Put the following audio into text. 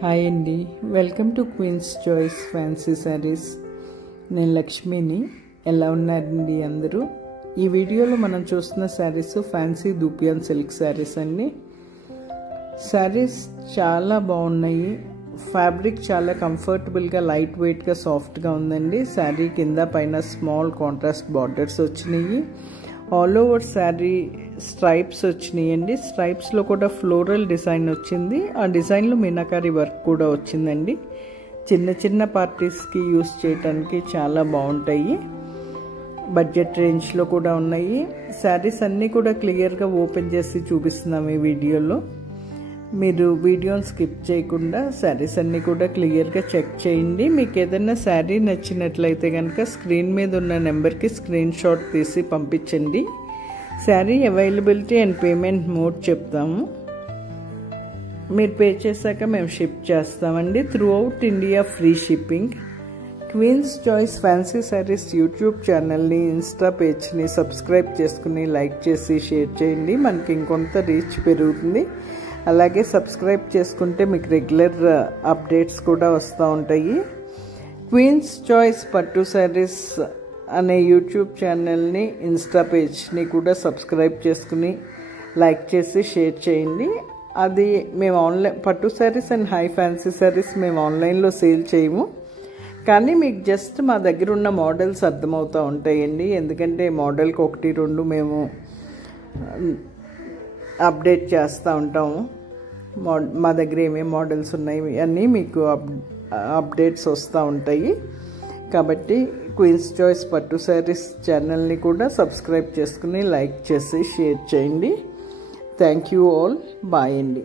Hi అండి, welcome to Queens Choice fancy saris. నేను లక్ష్మిని. ఎలా ఉన్నారండి అందరూ? ఈ వీడియోలో మనం చూస్తున్న saris fancy dupion silk saris అండి. శారీస్ చాలా బాగున్నాయి. ఫ్యాబ్రిక్ చాలా కంఫర్టబుల్గా, లైట్ వెయిట్గా, సాఫ్ట్గా ఉందండి. శారీ కింద పైన స్మాల్ కాంట్రాస్ట్ బార్డర్స్ వచ్చినాయి. ఆల్ ఓవర్ శారీ స్ట్రైప్స్ వచ్చినాయండి. స్ట్రైప్స్లో కూడా ఫ్లోరల్ డిజైన్ వచ్చింది. ఆ డిజైన్లో మీనాకారి వర్క్ కూడా వచ్చిందండి. చిన్న చిన్న పార్టీస్కి యూస్ చేయడానికి చాలా బాగుంటాయి. బడ్జెట్ రేంజ్లో కూడా ఉన్నాయి. శారీస్ అన్నీ కూడా క్లియర్గా ఓపెన్ చేసి చూపిస్తున్నాం ఈ వీడియోలో. మీరు వీడియోని స్కిప్ చేయకుండా శారీస్ అన్నీ కూడా క్లియర్గా చెక్ చేయండి. మీకు ఏదైనా శారీ నచ్చినట్లయితే కనుక స్క్రీన్ మీద ఉన్న నెంబర్కి స్క్రీన్ షాట్ తీసి పంపించండి. Sari availability and payment mode చెప్తాము. మీరు పే చేశాక మేము షిప్ చేస్తామండి. Throughout India free shipping. Queens Choice fancy saris YouTube ఛానల్ని, ఇన్స్టా పేజ్ని సబ్స్క్రైబ్ చేసుకుని లైక్ చేసి షేర్ చేయండి. మనకి ఇంకొంత రీచ్ పెరుగుతుంది. అలాగే సబ్స్క్రైబ్ చేసుకుంటే మీకు రెగ్యులర్ అప్డేట్స్ కూడా వస్తూ ఉంటాయి. క్వీన్స్ చాయిస్ పట్టు శారీస్ అనే యూట్యూబ్ ఛానల్ని, ఇన్స్టా పేజ్ని కూడా సబ్స్క్రైబ్ చేసుకుని లైక్ చేసి షేర్ చేయండి. అది మేము ఆన్లైన్ పట్టు saris and high fancy saris మేము ఆన్లైన్లో సేల్ చేయము. కానీ మీకు జస్ట్ మా దగ్గర ఉన్న మోడల్స్ అర్థమవుతూ ఉంటాయండి. ఎందుకంటే మోడల్కి 1-2 మేము అప్డేట్ చేస్తూ ఉంటాము. మా దగ్గర ఏమేమి మోడల్స్ ఉన్నాయి అన్నీ మీకు అప్డేట్స్ వస్తూ ఉంటాయి. కాబట్టి క్వీన్స్ చాయిస్ పట్టు శారీస్ ఛానల్ని కూడా సబ్స్క్రైబ్ చేసుకుని లైక్ చేసి షేర్ చేయండి. Thank you all. బాయ్ అండి.